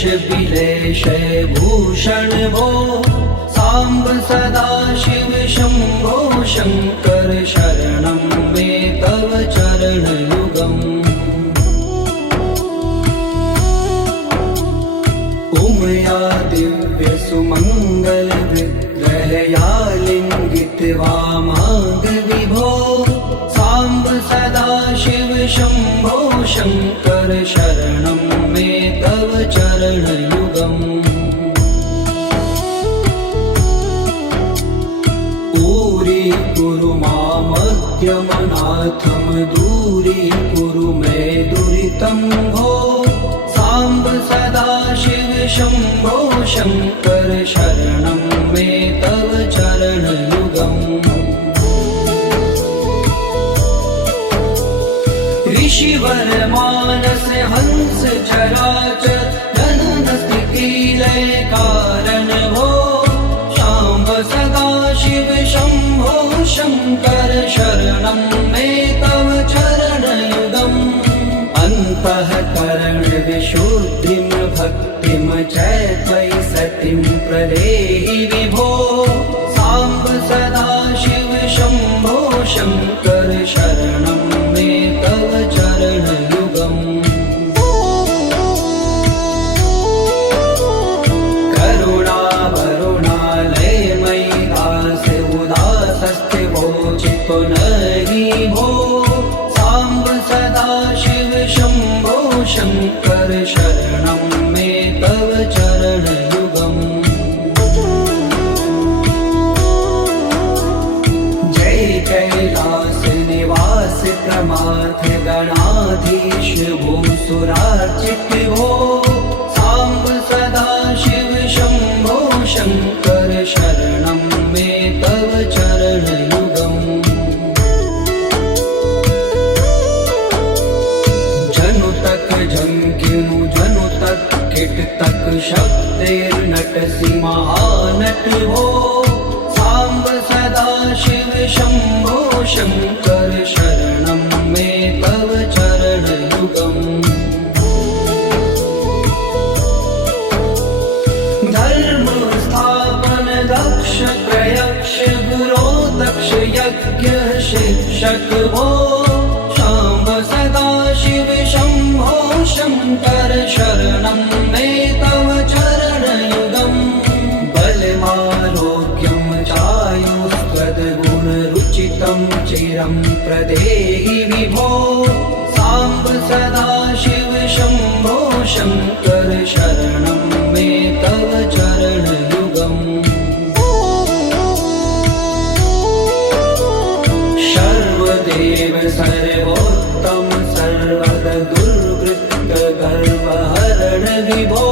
विलेशे भूषण भो साम्ब सदा शिव शम्भो शङ्कर शरणं मे तव चरणयुगम् उमया दिव्य सुमङ्गल विग्रहया लिङ्गित वामाङ्ग विभो साम्ब सदा शिव शम्भो शङ्कर शरणं मे तव चरणयुगम् दूरी मामद्यमनाथं दूरीकुरु मे दुरितं भो साम्ब सदा शिव शम्भो शङ्कर शरणं मे तव चरणयुगम् ऋषिवर मानस हंस चराचर जनन स्थिति लय कारण भो शाम्ब सदा शिव शम्भो शङ्कर शरणं मे तव चरणयुगम् अन्तःकरण विशुद्धिं भक्तिं च त्वयि सतिं प्रदेहि विभो साम्ब सदा शिव शम्भो शङ्कर शरणं मे तव चरणयुगम् पुनरि भो साम्ब सदा शिव शम्भो शङ्कर शरणं मे तव चरणयुगम् जय कैलास निवास प्रमाथ गणाधीश भूसुरार्चित भो साम्ब सदा शिव शम्भो शङ्कर शरणं मे तव चरणयुगम् झंकिनु जनु तक किट तक शब्दैर्नटसि महानट भो साम्ब सदा शिव शम्भो शङ्कर शरणं मे तव चरणयुगम् धर्म स्थापन दक्ष प्रयक्ष गुरो दक्ष यज्ञ शिक्षक भो शाम्ब सदा शिव शम्भो शङ्कर शरणं मे तव चरणयुगम् बलमारोग्यं चायुस्त्वद्गुणरुचितं चिरं प्रदेहि विभो साम्ब सदा शिव शम्भो शङ्कर शरणं मे तव चरणयुगम् सर्वदेव सर्वोत्तम सर्वद दुर्वृत्त गर्वहरण विभो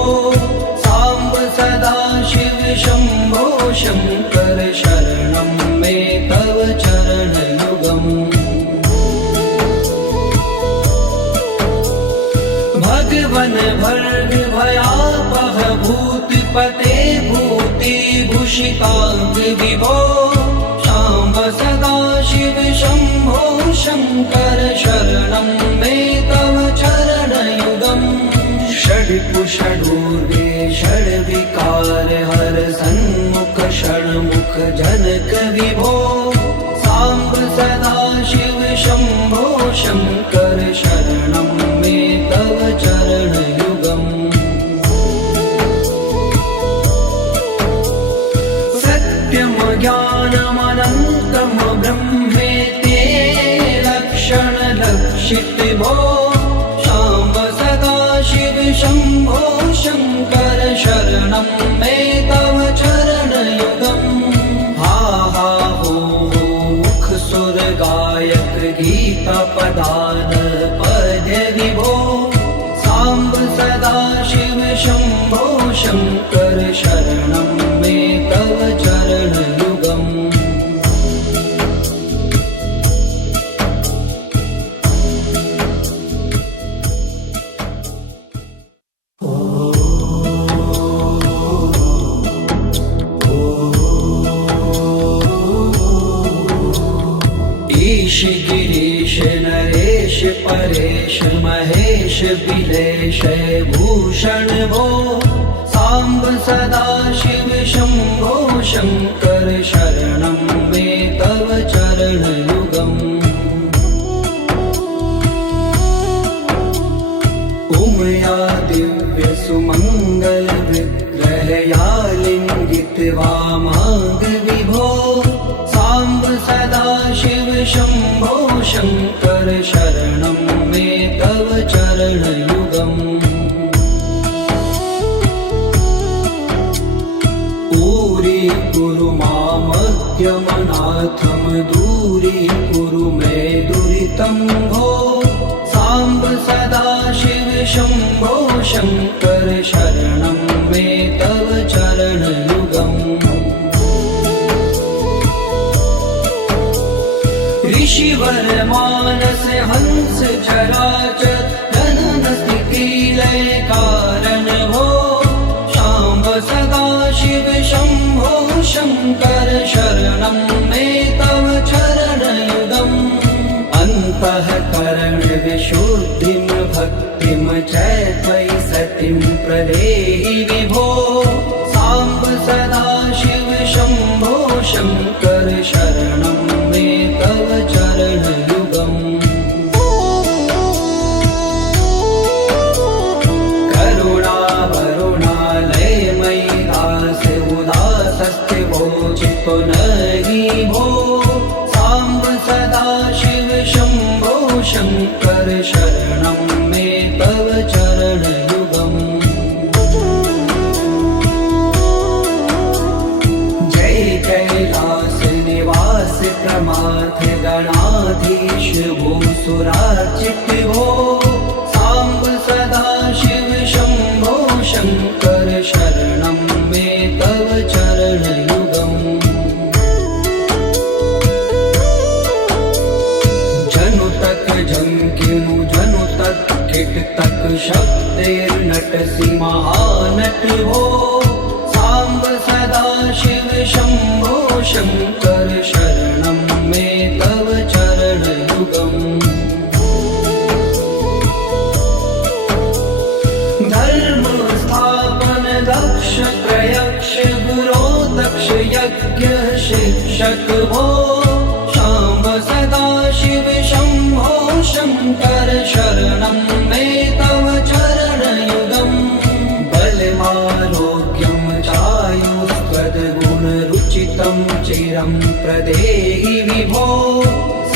साम्ब सदा शिव शम्भो शङ्कर शरणं मे तव चरणयुगम् भगवन भर्ग भयापह भूतिपते भूतिभूषिताङ्ग विभो साम्ब सदा शिव शम्भो शङ्कर शरणं मे तव चरणयुगम् षड्पुषडूर्वे षड्विकार हर सन्मुख षण्मुख जनक विभो साम्ब सदा शिव शम्भो शङ्कर शरणं मे तव चरणयुगम् सत्यं ज्ञानमनन्तं ब्रह्मेति लक्षणलक्षित भो साम्ब सदा शिव शम्भो शङ्कर शरणं मे तव चरणयुगम् हा हा हो मुख सुर गायक गीता पदान पद्य विभो साम्ब सदा शिव शम्भो शङ्कर शरणं मे तव चरणयुगम् विलेशय भूषण भो साम्ब सदा शिव शम्भो शङ्कर शरणं मे तव चरणयुगम् उमया दिव्य सुमङ्गल विग्रहया लिङ्गित्वा माग विभो साम्ब सदा शिव शम्भो शङ्कर शरणं मे तव चरणयुगम् दूरी मामज्ञमनाथं दूरीकुरु मे दुरितं भो साम्ब सदा शिव शम्भो शङ्कर शरणं मे तव चरणयुगम् ऋषिवर मानस हंस चराचर जनन स्थिति लय कारण भो शाम्ब सदा शिव शम्भो शङ्कर शरणं मे तव चरणयुगम् अन्तःकरण विशुद्धिं भक्तिं च त्वयि सतिं प्रदेहि विभो साम्ब सदा शिव शम्भो शङ्कर शरणं मे तव चरणयुगम् चित्तो नहि भो साम्ब सदा शिव शम्भो शङ्कर शरणं मे तव चरणयुगम् जय कैलास निवास प्रमाथ गणाधीश भूसुरार्चित भो साम्ब सदा शिव शम्भो शङ्कर शरणं मे तव चरणयुगम् जंकिनु जनु तक किट तक शब्देर्नटसि महानट हो साम्ब सदा शिव शम्भो शङ्कर शरणं मे तव चरणयुगम् धर्म स्थापन दक्ष प्रयक्ष गुरो दक्ष यज्ञ शिक्षक हो शाम्ब सदा शिव शम्भो शङ्कर शरणं मे तव चरणयुगम् बलमारोग्यं चायुस्त्वद्गुणरुचितं चिरं प्रदेहि विभो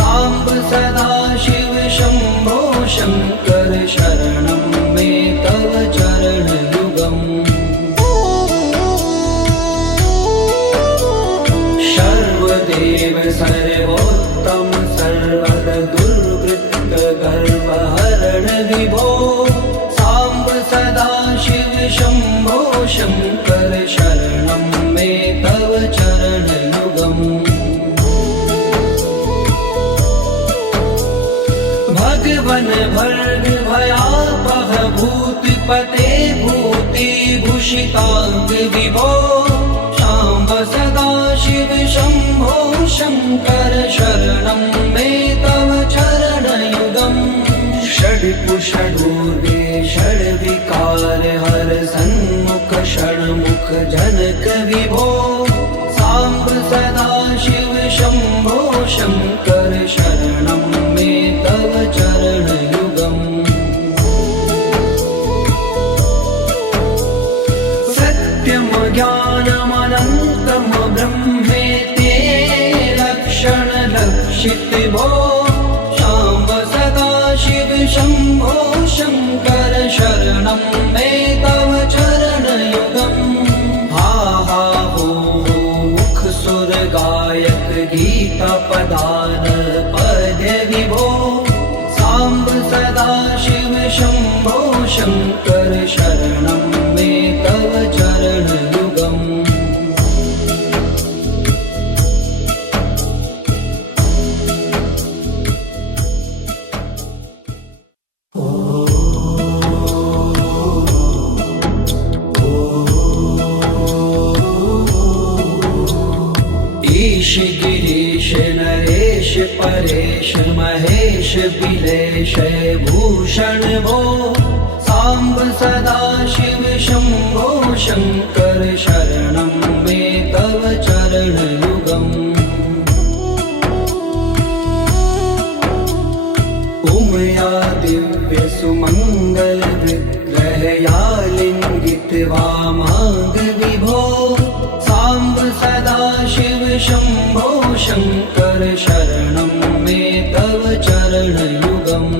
साम्ब सदा शिव शम्भो शङ्कर शरणं मे तव चरणयुगम् सर्वदेव सर्वोत्तम सर्वद दुर्वृत्त गर्वहरण विभो साम्ब सदा शिव शम्भो शङ्कर शरणं मे तव चरणयुगम् भगवन भर्ग भयापह भूतिपते भूतिभूषिताङ्ग विभो शाम्ब सदा शिव शम्भो शङ्कर शरणं मे तव चरणयुगम् षड्पुषडूर्वे षड्विकार हर सन्मुख षण्मुख जनक विभो साम्ब सदा शिव शम्भो शङ्कर शरणं मे तव चरणयुगम् सत्यं ज्ञानमनन्तं ब्रह्मेति लक्षण लक्षित भो शाम्ब सदा शिव शम्भो शङ्कर शरणं मे तव चरणयुगम् हा हा हो मुख सुर गायक गीता पदान पद्य विभो साम्ब सदा शिव शम्भो शङ्कर शरणं मे तव चरणयुगम् ईश गिरीश नरेश परेश महेश बिलेश भूषण भो सांब सदा शिव शंभो शंकर शरणं मे तव चरणयुगम् उमया दिव्य सुमंगल विग्रहया लिंगित वामांग विभो सांब सदा शिव शंभो शंकर शरणं मे तव चरणयुगम्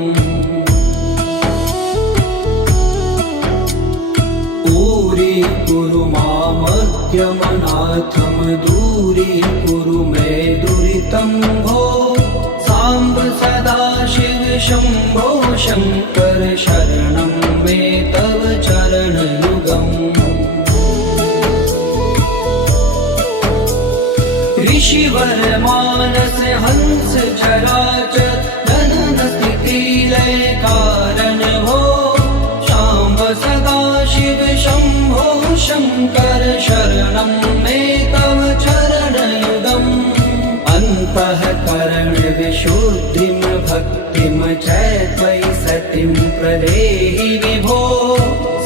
पूरी कुरु मामज्ञमनाथं दूरी कुरु मे दुरितं भो सांब सदा शिव शंभो शंकर शरणं मे तव चरणयुगम् ऋषिवर मानस हंस चराचर जनन स्थिति लय कारण भो शाम्ब सदा शिव शंभो शंकर शरणं मे तव चरणयुगम् अन्तःकरण विशुद्धिं भक्तिं च त्वयि सतिं प्रदेहि विभो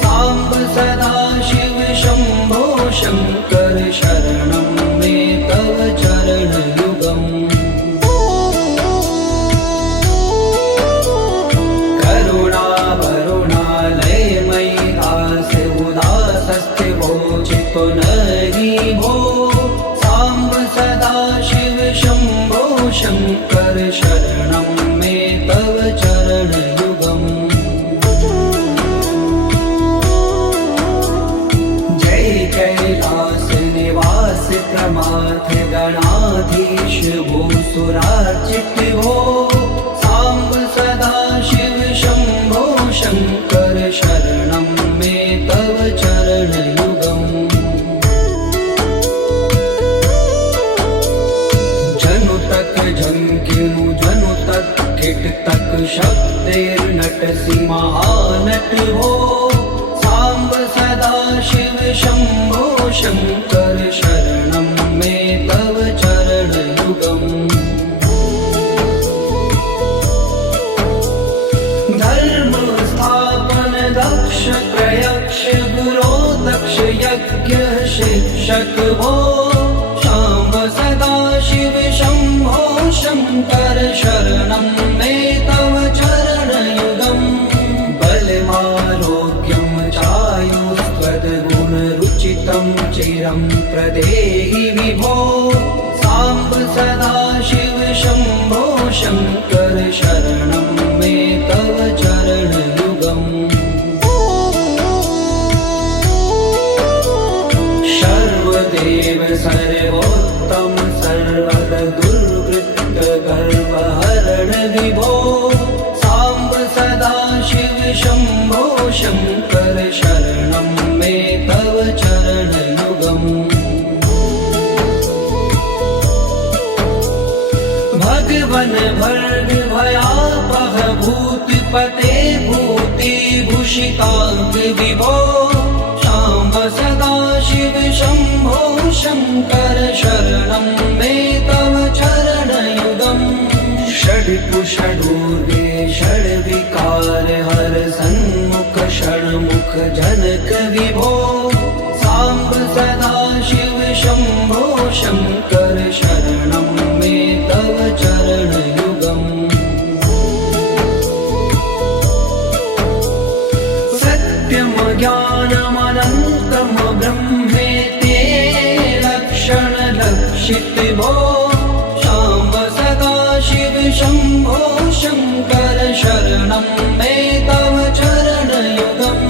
सांब सदा शिव शंभो शंकर शरणं मे तव चरणयुगम् करुणावरुणालयमयि दास उदासस्थिवोचितो नहि भो सांब सदा शिव शंभो शंकर शरणं मे तव चरणयुगम् जय कैलास निवास प्रमाथ गणाधीश भूसुरार्चित भो सांब सदा शिव शंभो शंकर शरणं मे तव चरणयुगम् जनु तक झंकिनु जनु तक किट तक शब्दैर्नटसि महानट हो सांब सदा शिव शंभो शंकर शरणं मे तव चरणयुगम् धर्म स्थापन दक्ष प्रयक्ष गुरो दक्ष यज्ञ शिक्षक भो सांब सदा शिव शंभो शंकर शरणं मे तव चरणयुगम् बलमारोग्यं चायुस्त्वद्गुणरुचितं चिरं प्रदेहि विभो सांब सदा शिव शंभो शंकर शरणं मे तव चरणयुगम् सर्वदेव सर्वोत्तम सर्वर दुर्वृत्त गर्वहरण विभो सांब सदा शिव शंभो शंकर शरणं मे तव चरणयुगम् भगवन भर्ग भयापह भूतपते भूति भूषितांग विभो सांब सदा शिव शंभो शंकर शरणं मे तव चरणयुगम् षड्कुषडूर्वे षड्विकार हर सन्मुख षण्मुख जनक विभो सांब सदा शिव शंभो शंकर शरणं मे तव चरणयुगम् सत्यं ज्ञानमनन्तं ब्रह्मेति लक्षण लक्षित भो सांब सदा शिव शंभो शंकर शरणं मे तव चरणयुगम्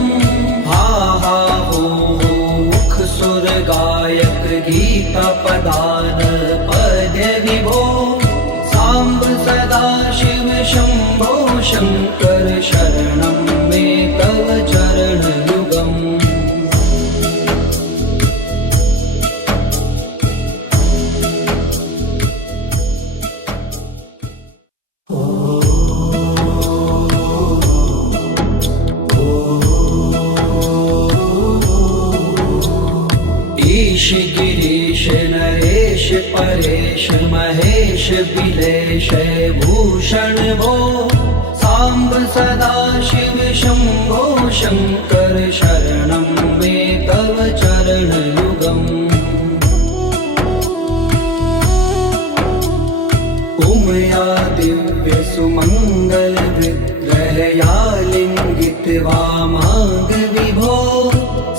हा हा हो मुख सुर गायक गीता पदान पद्य विभो सांब सदा शिव शंभो शंकर शरणं मे तव चरणयुगम् ऋषिगिरीश नरेश परेश महेश बिलेश भूषण भो सांब सदाशिव शंभो शंकर शरणं मे तव चरणयुगम् उमया दिव्य सुमंगल विग्रहया लिंगित वामांग विभो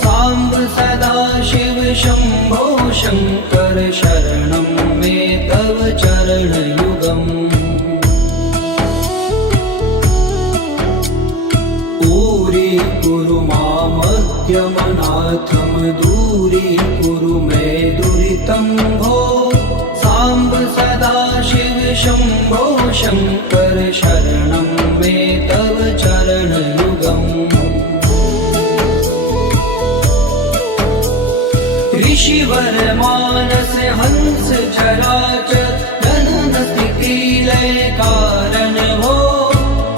सांब सदाशिव शंभो शंकर शरणं मे तव चरणयुगम् कुरु मामद्यमनाथं दूरीकुरु मे दुरितं भो सांब सदाशिव शंभो शंकर शरणं मे तव चरणयुगम् ऋषिवर मानस हंस चराचर जनन स्थिति लय कारण भो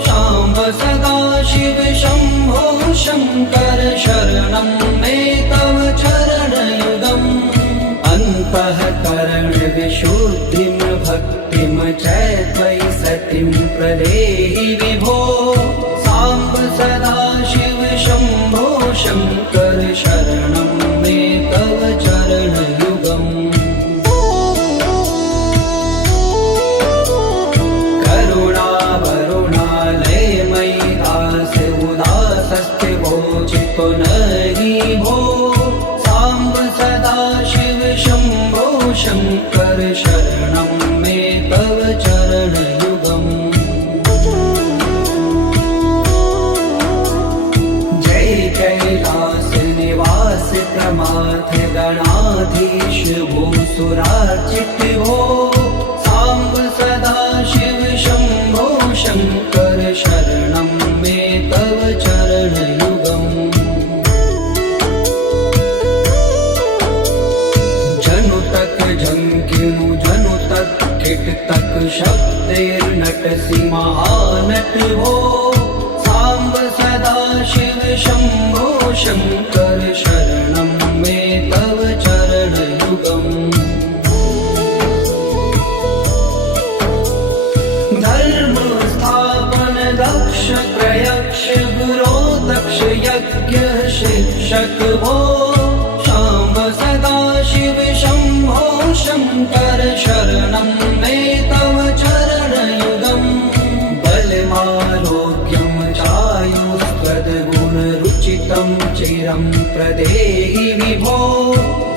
सांब सदाशिव शंभो शंकर शरणं मे तव चरणयुगम् अन्तःकरण विशुद्धिं भक्तिं च त्वयि सतिं प्रदेहि विभो सांब सदाशिव शंभो शंकर शरणं मे तव चरणयुगम् चितो नहि भो सांब सदाशिव शंभो शंकर शरणं मे तव चरणयुगम् जय कैलास निवास प्रमाथ गणाधीश भूसुरार्चित भो सांब सदाशिव शंभो शंकर शरणं मे तव चरणयुगम् झंकिनु जनु तक किट तक शब्दैर्नटसि महानट भो सांब सदाशिव शंभो शंकर शरणं मे तव चरणयुगम् धर्म स्थापन दक्ष प्रयक्ष गुरो दक्ष यज्ञ शिक्षक भो सांब सदाशिव शंभो शंकर शरणं मे तव चरणयुगम् बलमारोग्यं चायुस्त्वद्गुणरुचितं चिरं प्रदेहि विभो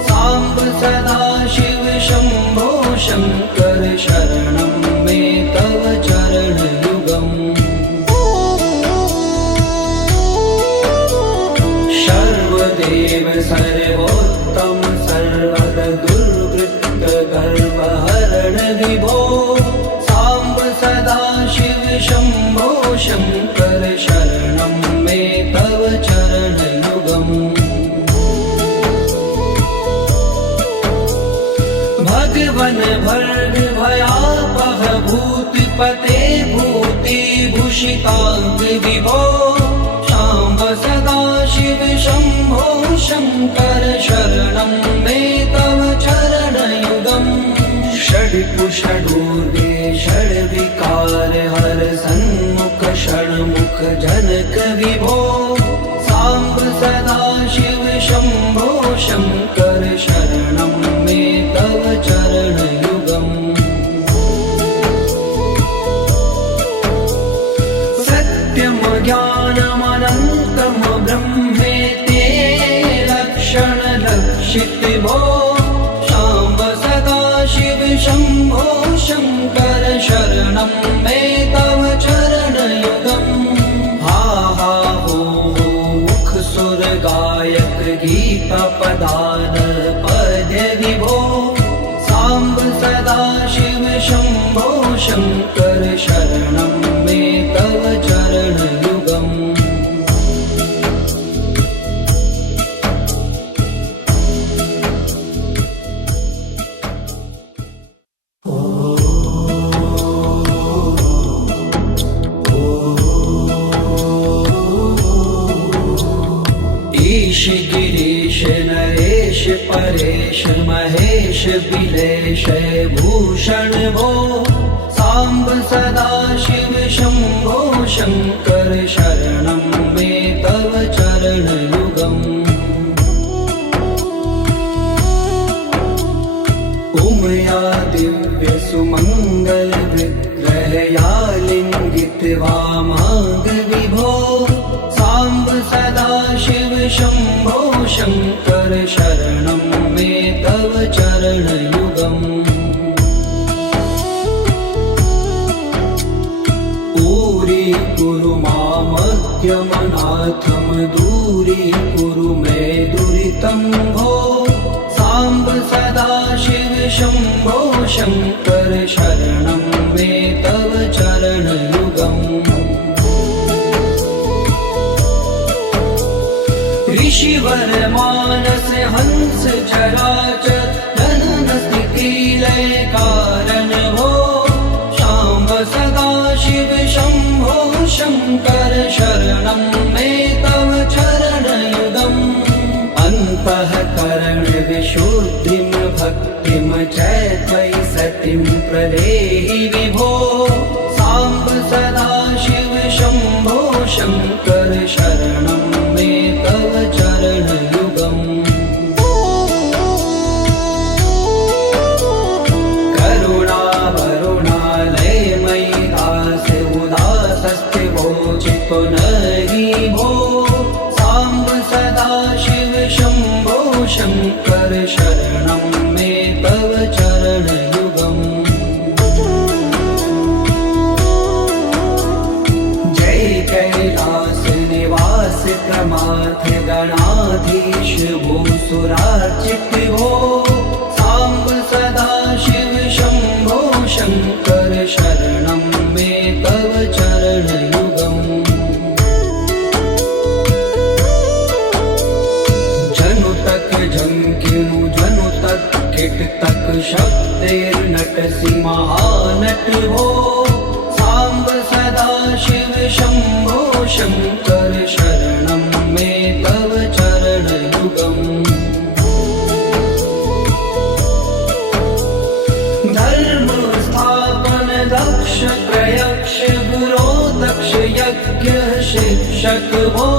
सांब सदाशिव शंभो शंकर शरणं मे तव चरणयुगम् सर्वदेव सर्वोत्तम सर्वद दुर्वृत्त गर्वहरण विभो सांब सदाशिव शंभो शंकर शरणं मे तव चरणयुगम् भगवन भर्ग भयापह भूतिपते भूतिभूषितांग विभो सांब सदाशिव शंभो शंकर शरणं मे तव चरणयुगम् षड्पुषडूर्वे षड्विकार हर सन्मुख षण्मुख जनक विभो सांब सदाशिव शंभो शंकर शरणं मे तव चरणयुगम् सत्यं ज्ञानमनन्तं ब्रह्मेति लक्षणलक्षित भो सांब सदाशिव शंभो शंकर शरणं मे तव चरणयुगम् हा हा हो मुख सुर गायक गीता पदान पद्य विभो सांब सदाशिव शंभो शंकर शरणं मे तव चरणयुगम् महेश बिलेश भूषण भो सांब सदा शिव शंभो शंकर शरणं मे तव चरणयुगम् उमया दिव्य सुमंगल विग्रहया लिंगित वामांग विभो सांब सदा शिव शंभो शंकर शरणं मे तव चरणयुगम् पूरी कुरु मामज्ञमनाथं दूरी कुरु मे दुरितं भो सांब सदा शिव शंभो शंकर शरणं मे तव चरणयुगम् ऋषिवर मानस हंस चराचर जनन स्थिति लय कारण भो सांब सदा शिव शंभो शंकर शरणं मे तव चरणयुगम् अन्तःकरण विशुद्धिं भक्तिं च त्वयि सतिं प्रदेहि विभो सांब सदा शिव शंभो शंकर शरणं मे तव चरणयुगम् करुणावरुणालयमयि दास उदासस्थिवोचितो नहि भो सांब सदा शिव शंभो शंकर शरणं मे तव चरणयुगम् जय कैलास निवास प्रमाथ गणाधीश भूसुरार्चित भो सांब सदा शिव शंभो शंकर शरणं मे तव चरणयुगम् जनु तक झंकिनु जनु तक किट तक शब्देर्नटसि महानट भो सांब सदा शिव शंभो शंकर शरणं मे तव चरणयुगम् धर्म स्थापन दक्ष प्रयक्ष गुरो दक्ष यज्ञ शिक्षक भो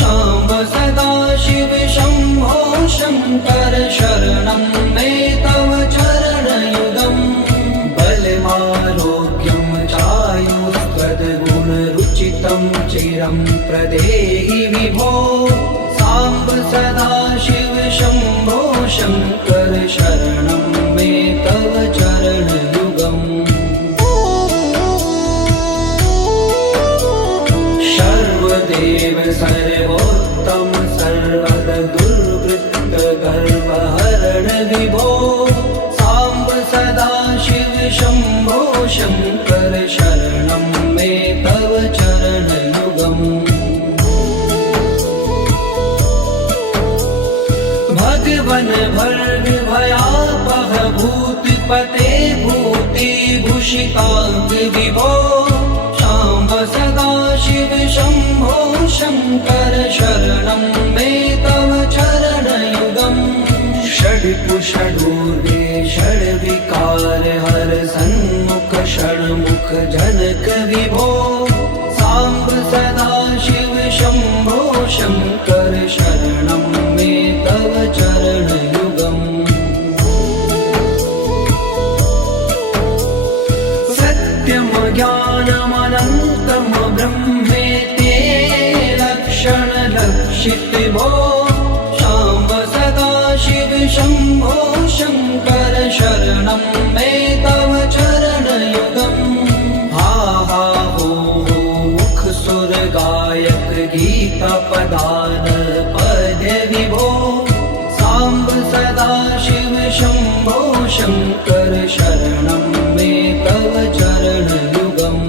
सांब सदा शिव शंभो शंकर शरणं मे तव चरणयुगम् बलमारोग्यं चायुस्त्वद्गुणरुचितं चिरं प्रदेहि विभो सांब सदा शिव शंभो शंकर शरणं मे तव चरणयुगम् सर्वदेव सर्वोत्तम सर्वद दुर्वृत्त गर्वहरण विभो सांब सदा शिव शंभो शंकर शरणं मे तव चरणयुगम् भगवन भर्ग भयापह भूतिपते भूति भूषितांग विभो सांब सदा शिव शंभो शंकर शरणं मे तव चरणयुगम् षड्पुषडूर्वे षड्विकार हर सन्मुख षण्मुख जनक विभो सांब सदा शिव शंभो शंकर शरणं मे तव चरणयुगम् सत्यं ज्ञानमनन्तं ब्रह्मेति लक्षण लक्षित भो सांब सदा शिव शंभो शंकर शरणं मे तव चरणयुगम् हा हा हो मुख सुर गायक गीता पदान पद्य विभो सांब सदा शिव शंभो शंकर शरणं मे तव चरणयुगम्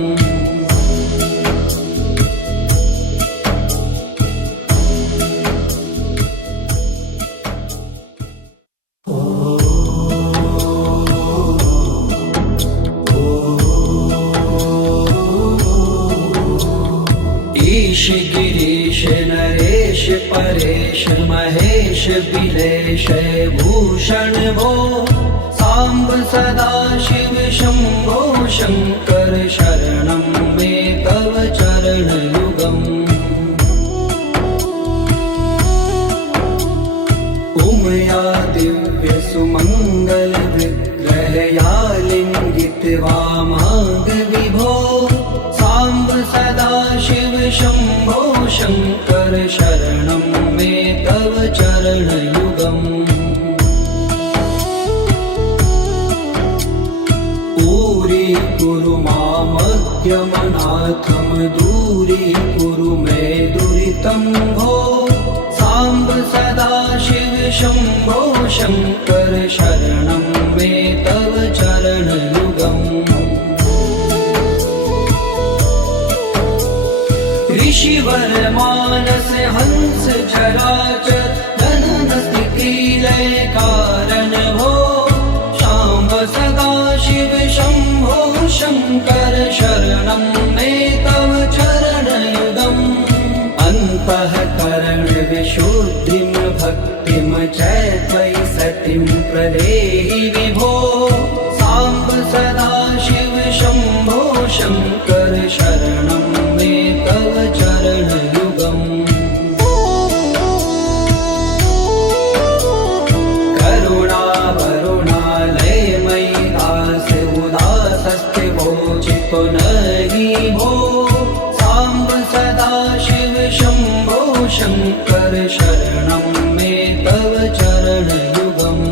ईश गिरीश नरेश परेश महेश भूषण भो साम्ब सदाशिव शम्भो शङ्कर शरणं मे तव चरणयुगम् उमया दिव्य सुमङ्गल विग्रहया लिङ्गित वामाङ्ग विभो साम्ब सदाशिव शम्भो शङ्कर शरणं मे तव चरणयुगम् दूरी मामज्ञमनाथं दूरीकुरु मे दुरितं भो साम्ब सदाशिव शम्भो शङ्कर शरणं मे तव चरणयुगम् ऋषिवर मानस हंस चराचर जनन स्थिति लय कारण भो शाम्ब सदाशिव शम्भो शङ्कर शरणं मे तव चरणयुगम् अन्तःकरण विशुद्धिं भक्तिं च त्वयि सतिं प्रदेहि विभो साम्ब सदाशिव शम्भो शङ्कर शरणं मे तव चरणयुगम् नहि भो साम्ब सदाशिव शम्भो शङ्कर शरणं मे तव चरणयुगम्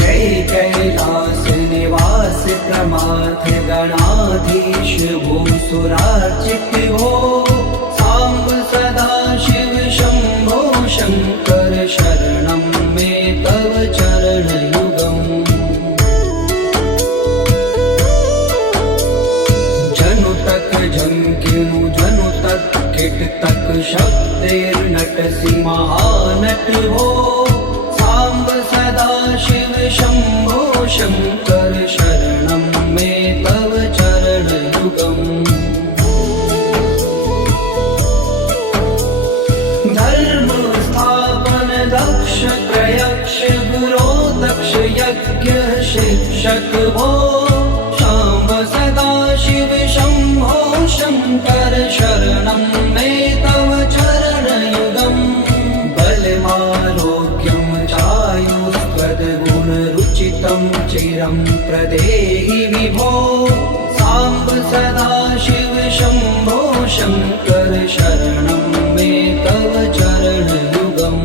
जय कैलास निवास प्रमाथ गणाधीश भूसुरार्चित भो साम्ब सदाशिव शम्भो शङ्कर शरणं मे तव चरणयुगम् झंकिनु जनु तक किट तक शब्देर्नटसि महानट हो साम्ब सदाशिव शम्भो शङ्कर शरणं मे तव चरणयुगम् धर्म स्थापन दक्ष प्रयक्ष गुरो दक्ष यज्ञ शिक्षक भो शाम्ब सदाशिव शम्भो शङ्कर शरणं मे तव चरणयुगम् बलमारोग्यं चायुस्त्वद्गुणरुचितं चिरं प्रदेहि विभो साम्ब सदाशिव शम्भो शङ्कर शरणं मे तव चरणयुगम्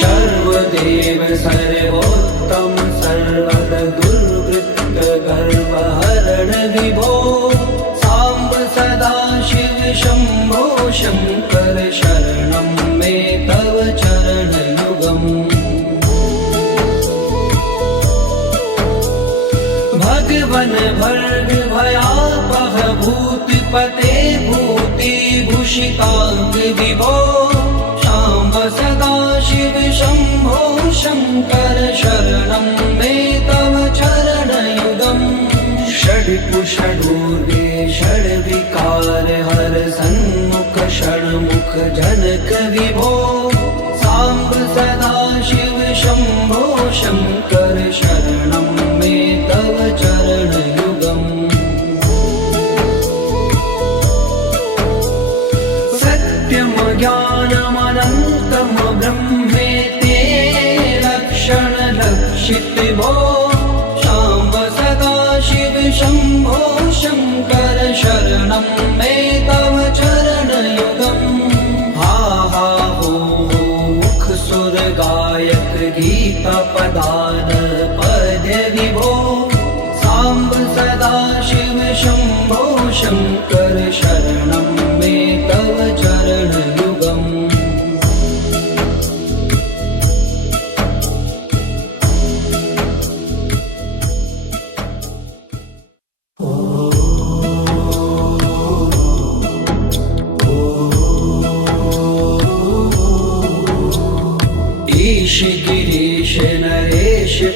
सर्वदेव सर्वोत्तम सर्वद दुर्वृत्त गर्वहरण विभो साम्ब सदाशिव शम्भो शङ्कर शरणं मे तव चरणयुगम् भगवन् भर्ग भयापह भूतिपते भूतिभूषिताङ्ग विभो साम्ब सदाशिव शम्भो शङ्कर शरणं मे तव चरणयुगम् षड्कुषडूर्वे षड्विकार हर सन्मुख षण्मुख जनक विभो साम्ब सदाशिव शम्भो शङ्कर शरणं मे तव चरणयुगम् सत्यं ज्ञानमनन्तं ब्रह्मेते लक्षणलक्षित भो शाम्ब सदाशिव शम्भो शङ्कर शरणं मे तव चरणयुगम् हा हा हो मुख सुर गायक गीता पदान पद्य विभो साम्ब सदाशिव शम्भो शङ्कर शरणं मे तव चरणयुगम्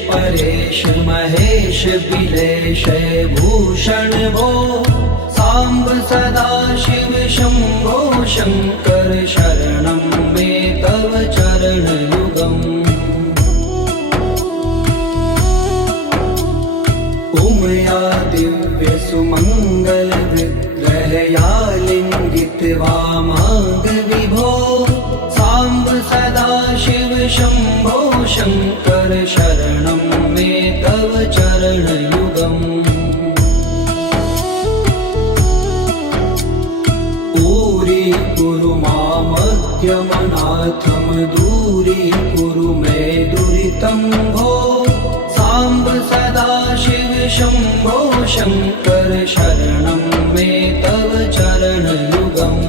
परेश महेश बिलेश भूषण भो सांब सदा शिव शंभो शंकर शरणं मे तव चरणयुगम् उमया दिव्य सुमंगल विग्रहया लिंगित वामांग विभो सांब सदा शिव शंभो शंकर शरणं मे तव चरणयुगम् कुरु मामज्ञमनाथं दूरीकुरु मे दुरितं भो सांब सदा शिव शंभो शंकर शरणं मे तव चरणयुगम्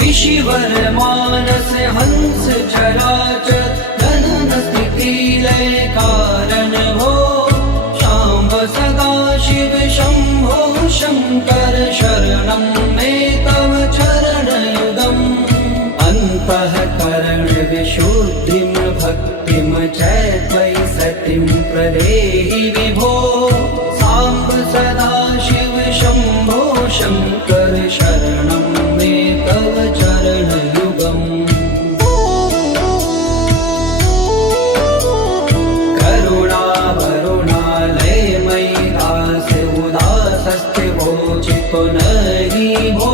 ऋषिवर मानस हंस चराचर जनन स्थिति लय कारण भो सांब सदा शिव शंभो शंकर शरणं मे तव चरणयुगम् अन्तःकरण विशुद्धिं भक्तिं च त्वयि सतिं प्रदेहि विभो सांब सदा शिव शंभो शंकर शरणं मे तव चरणयुगम् पुनरि भो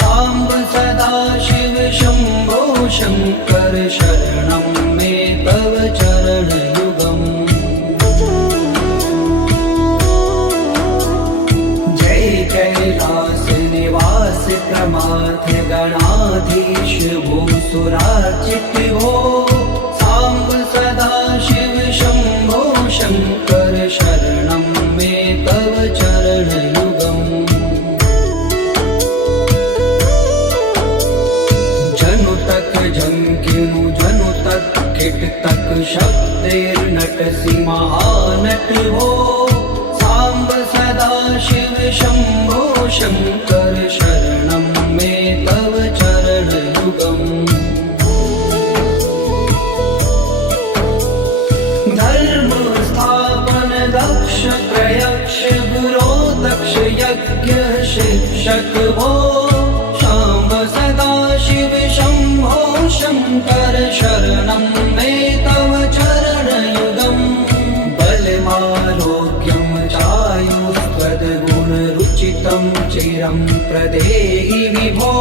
सांब सदा शिव शंभो शंकर शरणं मे तव चरणयुगम् जय कैलास निवास प्रमाथ गणाधीश भूसुरार्चित भो सांब सदा शिव शंभो शंकर शरणं मे तव चरणयुगम् झंकिनु जनु तक किट तक शब्देर्नटसि महानट हो सांब सदा शिव शंभो शंकर शरणं मे तव चरणयुगम् धर्म स्थापन दक्ष प्रयक्ष गुरो दक्ष यज्ञ शिक्षक भो सांब सदा शिव शंभो शंकर शरणं मे तव चरणयुगम् बलमारोग्यं चायुस्त्वद्गुणरुचितं चिरं प्रदेहि विभो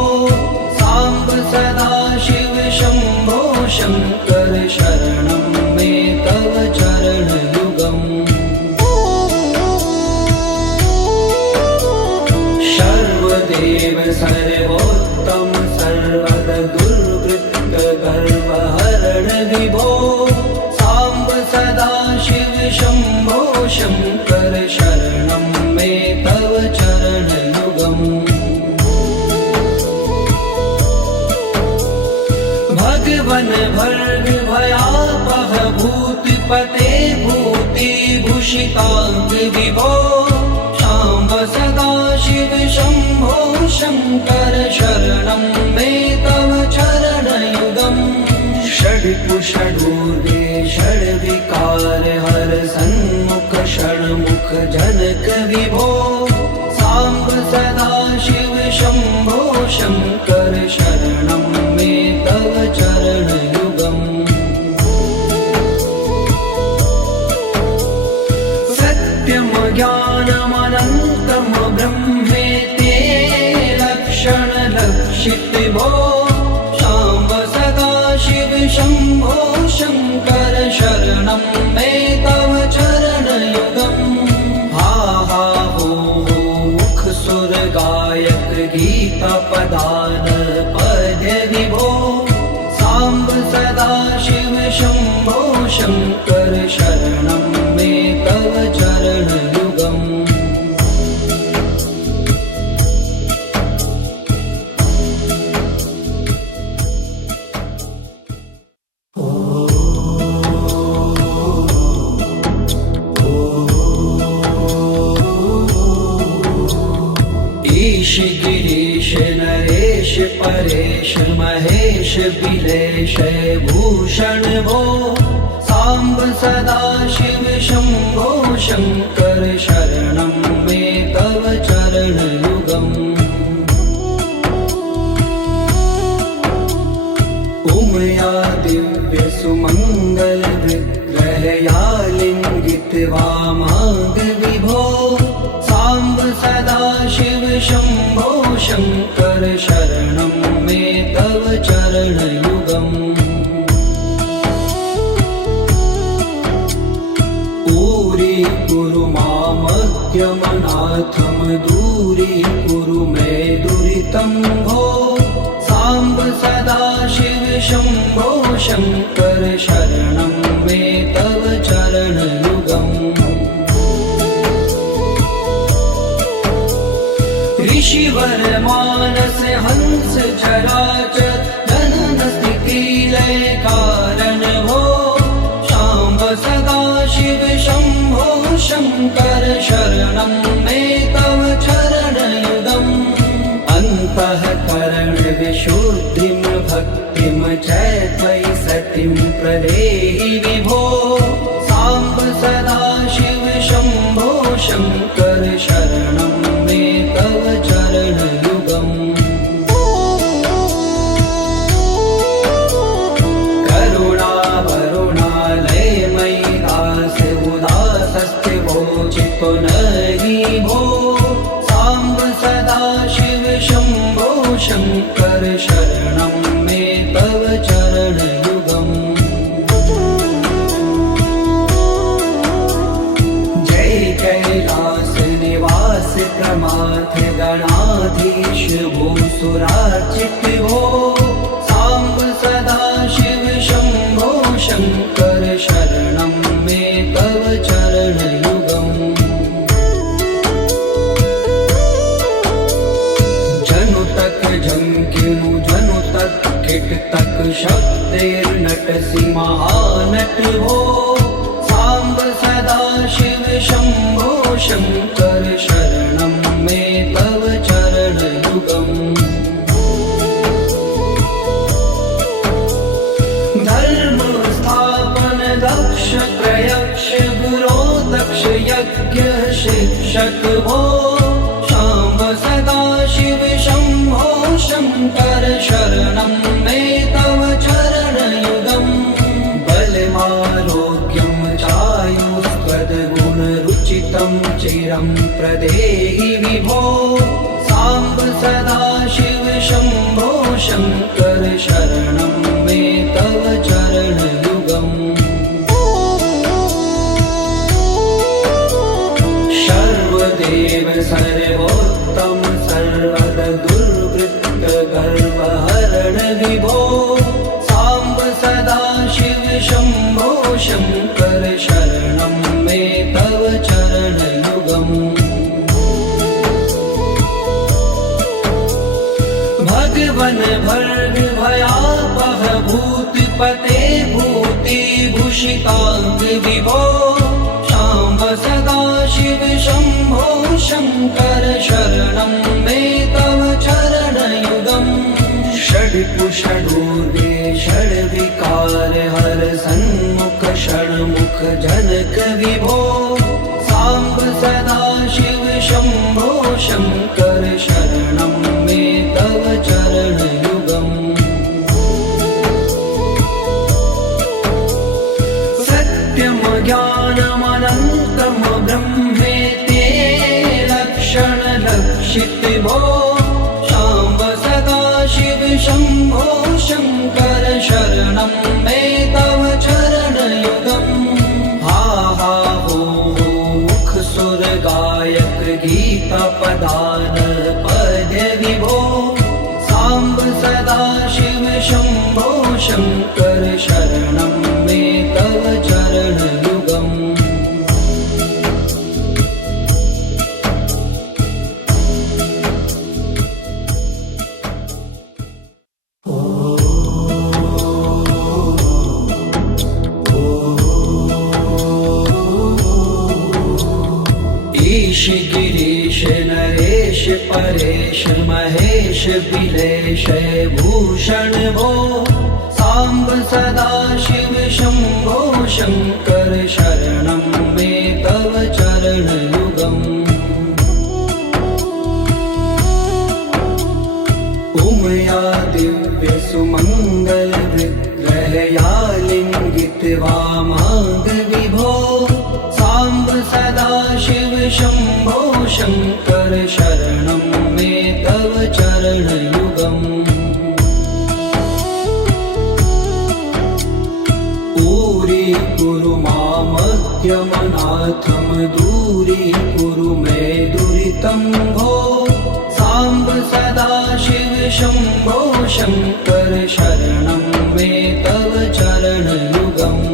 सांब सदा शिव शंभो शंकर शरणं मे तव चरणयुगम् सर्वदेव सर्वोत्तम सर्वद दुर्वृत्त गर्वहरण विभो सांब सदा शिव शंभो शंकर शरणं मे तव चरणयुगम् भगवन भर्ग भयापह भूतिपते भूतिभूषितांग विभो सांब सदा शिव शंभो शंकर शरणं मे तव चरणयुगम् षड्कुषडूर्गे षड्विकार हर सन्मुख षण्मुख जनक विभो सांब सदा शिव शंभो शंकर शरणं मे तव चरणयुगम् सत्यम ज्ञानमनन्तं ब्रह्मेति लक्षण लक्षित भो सांब सदा शिव शंभो शंकर शरणं मे तव चरणयुगम् हा हा हो मुख सुर गायक गीता पदान पद्य विभो सांब सदा शिव शंभो शंकर शरणं मे तव चरणयुगम् ईश गिरीश नरेश परेश महेश बिलेश भूषण भो सांब सदा शिव शंभो शंकर शरणं मे तव चरणयुगम् उमया दिव्य सुमंगल विग्रहया लिंगित वामांग विभो सांब सदा शिव शंभो शंकर शरणं मे तव चरणयुगम् कुरु मामज्ञमनाथं दूरीकुरु मे दुरितं भो सांब सदा शिव शंभो शंकर शरणं मे तव चरणयुगम् ऋषिवर मानस हंस चराचर जनन स्थिति लय कारण भो सांब सदा शिव शंभो शंकर शरणं मे तव चरणयुगम् अन्तःकरण विशुद्धिं भक्तिं च त्वयि सतिं प्रदेहि विभो सांब सदा शिव शंभो शंकर शरणं मे तव चरणयुगम् चित्तो नहि भो सांब सदा शिव शंभो शंकर शरणं मे तव चरणयुगम् जय कैलास निवास प्रमाथ गणाधीश भूसुरार्चित भो सांब सदा शिव शंभो शंकर शरणं मे तव चरणयुगम् जनु तक झंकिनु जनु तक किट तक शब्देर्नटसि महानट हो सांब सदा शिव शंभो शंकर शरणं मे तव चरणयुगम् धर्म स्थापन दक्ष प्रयक्ष गुरो दक्ष यज्ञ शिक्षक भो सांब सदा शिव शंभो शंकर शरणं मे तव चरणयुगम् बलमारोग्यं चायुष्पदगुणरुचितं चिरं प्रदेहि विभो सांब सदा शिव शंभो शंकर शरणं मे तव चरणयुगम् सर्वदेव सर्वोत्तम सर्वद दुर्वृत्त गर्वहरण विभो सांब सदा शिव शंभो शंकर शरणं मे तव चरणयुगम् भगवन भर्ग भयापह भूतिपते भूतिभूषितांग विभो सांब सदा शिव शंभो शंकर शरणं मे तव चरणयुगम् षड्कुषडूर्वे षड्विकार हर सन्मुख षण्मुख जनक विभो सांब सदा शिव शंभो शंकर शरणं मे तव चरणयुगम् सत्यम ज्ञानमनन्तं ब्रह्मेति लक्षण लक्षित भो सांब सदा शिव शंभो शंकर शरणं मे तव चरणयुगम् हा हा हो मुख सुर गायक गीता पदान पद्य विभो सांब सदा शिव शंभो शंकर शरणं मे तव चरणयुगम् ईश गिरीश नरेश परेश महेश बिलेश भूषण भो सांब सदा शिव शंभो शंकर शरणं मे तव चरण युगम् उमया दिव्य सुमंगल विग्रहया लिंगित वामांग विभो सांब सदा शिव शंभो शंकर शरणं मे तव चरण युगम् कुरु मामद्यमनाथम दूरी कुरु मे दुरितं भो सांब सदा शिव शंभो शंकर शरणं मे तव चरण युगम्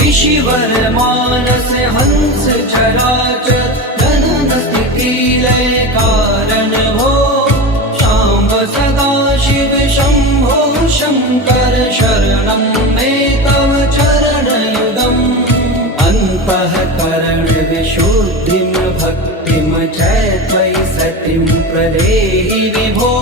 ऋषिवर मानस हंस चराचर जनन स्थिति लय कारण भो सांब सदा शिव शंभो शंकर शरणं मे तव चरण युगम् अन्तःकरण विशुद्धिं भक्तिं च त्वयि सतिं प्रदेहि विभो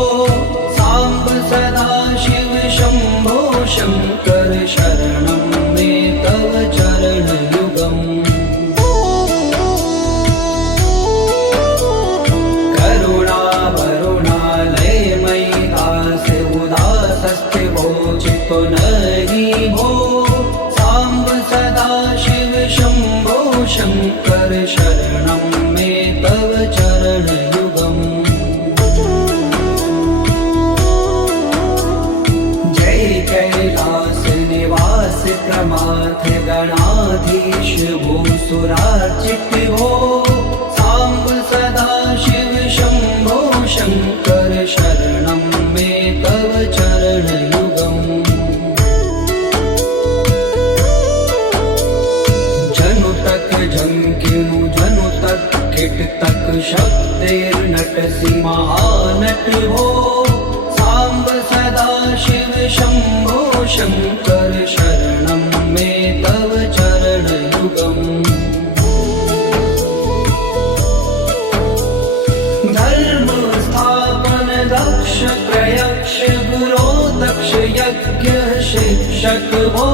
सांब सदा शिव शंभो शंकर शरणं मे तव चरण युगम् करुणा वरुणालय मयि दास उदासस्थिवो चित्तो नहि भो सांब सदा शिव शंभो शंकर शरणं मे तव चरण युगम् जय कैलास निवास प्रमाथ गणाधीश भूसुरार्चित भो सांब सदा शिव शंभो शंकर शरणं मे तव चरण युगम् जनु तक झंकिनु जनु तक किट तक शब्दैर्नटसि महानट भो सांब सदा शिव शंभो शंकर शरणं मे तव चरण युगम् धर्म स्थापन दक्ष प्रयक्ष गुरो दक्ष यज्ञ शिक्षक भो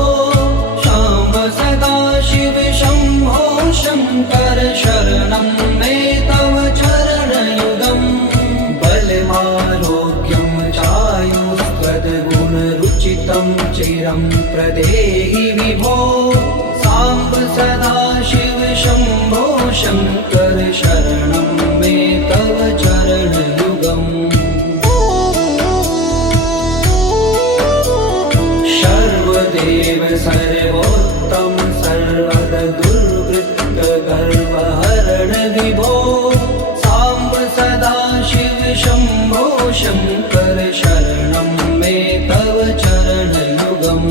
सांब सदा शिव शंभो शंकर शरणं मे तव चरण युगम् बलमारोग्यं चायुस्त्वद्गुण रुचितं चिरं प्रदेहि विभो सांब सदा शिव शंभो शंकर शरणं मे तव चरण युगम् सर्वदेव सर्वोत्तम सर्वद दुर्वृत्त गर्वहरण विभो सांब सदा शिव शंभो शंकर शरणं मे तव चरण युगम्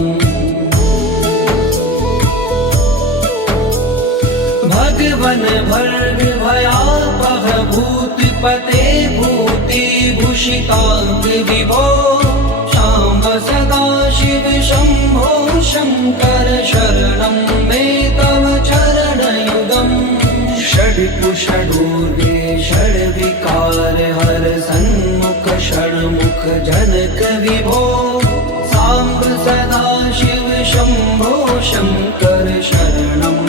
भगवन भर्ग भयापह भूतिपते भूति भूषितांग विभो सांब सदा शिव शंभो शंकर शरणं मे तव चरण युगम् षड्कुषडूर्गे षड्विकार हर सन्मुख षण्मुख जनक विभो सांब सदा शिव शंभो शंकर शरणं